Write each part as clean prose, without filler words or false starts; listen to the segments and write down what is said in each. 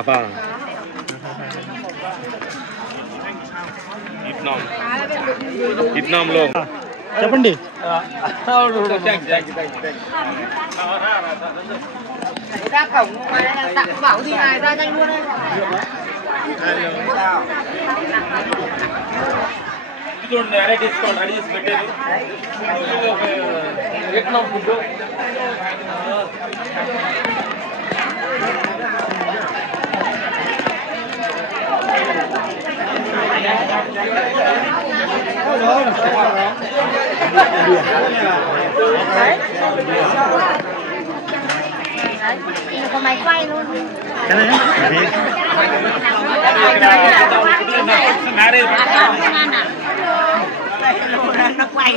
apa Vietnam lo చెప్పండి. Có máy quay luôn. Nó quay.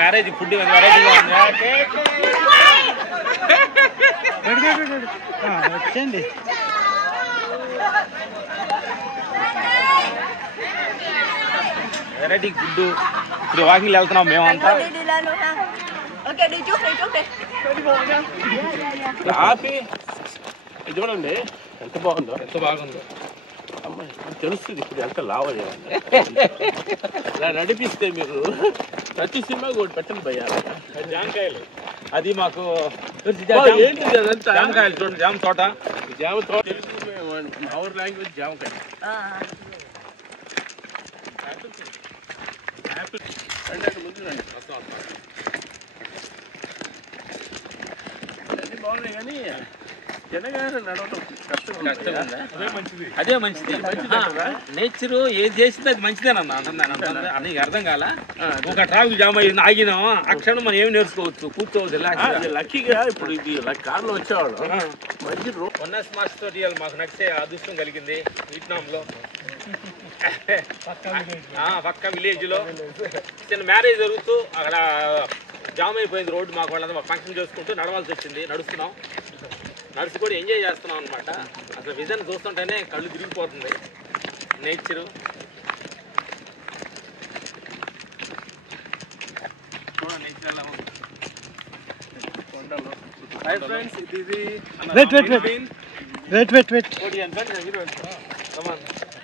Marriage food వచ్చేయండి. Variety food ఇప్పుడు walking వెళ్తున్నాం మేమంతా. కాఫీ చూడండి ఎంత బాగుందో, ఎంత బాగుందో అమ్మాయి తెలుస్తుంది ఇప్పుడు ఎంత లావయ్యాలి. ఇలా నడిపిస్తే మీరు ప్రతి సినిమా కూడా పెట్టండి భయ్యా. జామకాయలు అది మాకు ఏంటి అదంతా? జామకాయలు చూడండి, జామ తోట. జామ తోట అవర్ లాంగ్వేజ్ జామకాయ. ముందు అన్నీ బాగున్నాయి కానీ జనగానే నడవటం కష్టం. అదే మంచిది. నేచరు ఏది చేసింది అది మంచిదేనన్నా అంటున్నాను. నీకు అర్థం కాల. ఒక ట్రాఫిక్ జామ్ అయింది, ఆగినాం, ఆ క్షణం మనం ఏమి నేర్చుకోవచ్చు, కూర్చోవచ్చు. లక్కీగా ఇప్పుడు ఇది కారులో వచ్చేవాడు మంచి వన్నస్ మాస్టోరియల్ మాకు నచ్చే అదృష్టం కలిగింది వియత్నాంలో. పక్క విలేజ్ లో చిన్న మ్యారేజ్ జరుగుతూ అక్కడ జామ్ అయిపోయింది రోడ్డు. మాకు వాళ్ళంతా ఫంక్షన్ చేసుకుంటూ నడవాల్సి వచ్చింది. నడుస్తున్నాం, నడిచి కూడా ఎంజాయ్ చేస్తున్నాం అనమాట. అసలు విజన్ చూస్తుంటేనే కళ్ళు తిరిగిపోతుంది. నేచరు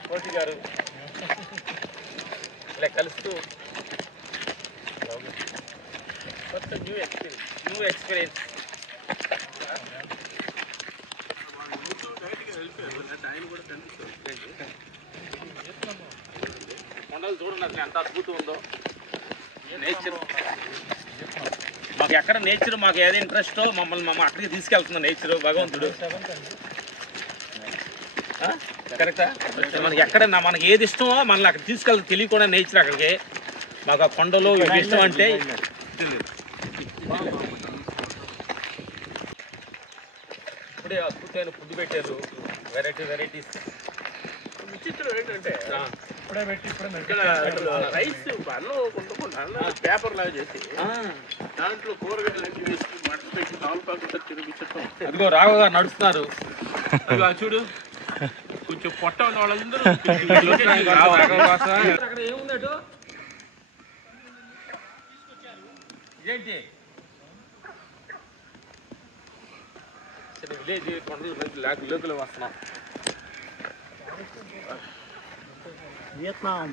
కోటి గారు ఇలా కలుస్తూ కొత్త న్యూ ఎక్స్పీరియన్స్. కొండలు చూడండి అసలు ఎంత అద్భుతం ఉందో. నేచర్ మాకు ఎక్కడ నేచర్ మాకు ఏది ఇంట్రెస్టో మమ్మల్ని అక్కడికి తీసుకెళ్తుంది నేచర్, భగవంతుడు. కరెక్టా? మనకి ఎక్కడ మనకి ఏది ఇష్టమో మనల్ని అక్కడ తీసుకెళ్తే తెలియకుండా నేచర్ అక్కడికి. మాకు ఆ కొండలు ఇష్టం అంటే ఇప్పుడే అద్భుతమైన ఫుడ్ పెట్టారు, వెరైటీస్. విచిత్రం ఏంటంటే ఇక్కడ రైస్ అన్నం వండుకుంటా పేపర్ లాగా చేసి దాంట్లో కూరగాయలు వేసి మడత పెట్టి కాల్పాకు తినిపించడం. అదిగో రాఘవ గారు నడుస్తున్నారు చూడు. కొంచెం పొట్ట ఉన్న వాళ్ళందరూ అక్కడ ఏముందటు ఏంటి విలేజ్ కొండలు లోకలు వస్తున్నాం. Vietnam.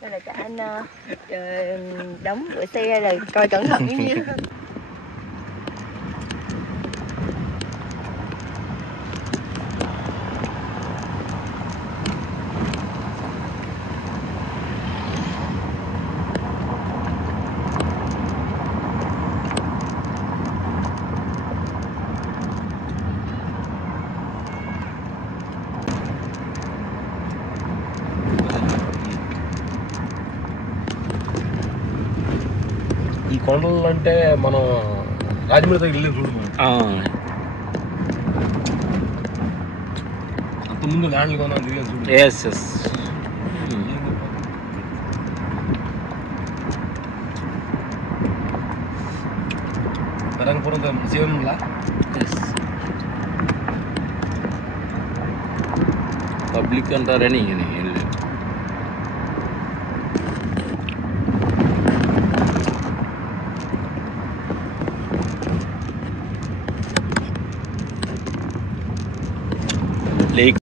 Đây là cả anh đóng gửi xe rồi coi cẩn thận như như. ఈ కొండలు అంటే మనం రాజమండ్రి దగ్గర వెళ్ళి చూడు. అంత ముందు ల్యాండ్లు కొన్నాను చూడు. ಪುರದ ಜೀವನ పబ్లిక్ అంటారని ఏం లేదు. లేక్